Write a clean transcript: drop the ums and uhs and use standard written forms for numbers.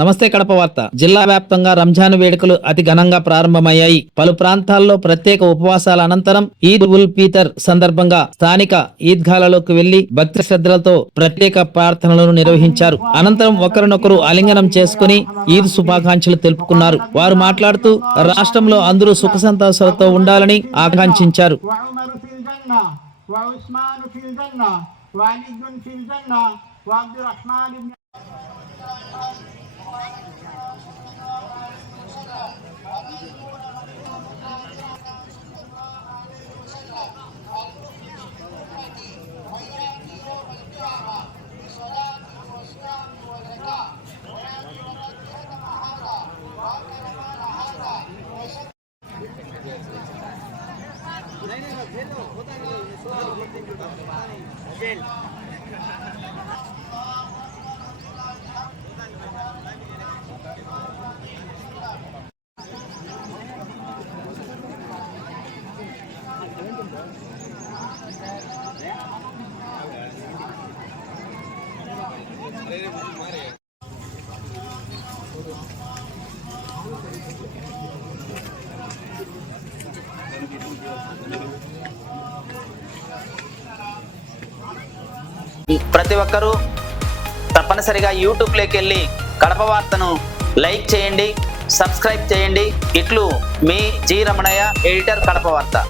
నమస్తే కడప వార్త. జిల్లా వ్యాప్తంగా రంజాన్ వేడుకలు అతి ఘనంగా ప్రారంభమయ్యాయి. పలు ప్రాంతాల్లో ప్రత్యేక ఉపవాసాల అనంతరం ఈద్ ఉల్ ఫితర్ సందర్భంగా స్థానిక ఈద్గాలలోకి వెళ్లి భక్తి శ్రద్ధలతో ప్రత్యేక ప్రార్థనలను నిర్వహించారు. అనంతరం ఒకరినొకరు ఆలింగనం చేసుకుని ఈద్ శుభాకాంక్షలు తెలుపుకున్నారు. వారు మాట్లాడుతూ రాష్ట్రంలో అందరూ సుఖ సంతోషాలతో ఉండాలని ఆకాంక్షించారు. ప్రతి ఒక్కరూ తప్పనిసరిగా యూట్యూబ్లోకి వెళ్ళి కడప వార్తను లైక్ చేయండి, సబ్స్క్రైబ్ చేయండి. ఇట్లు మీ జి రమణయ్య, ఎడిటర్, కడప వార్త.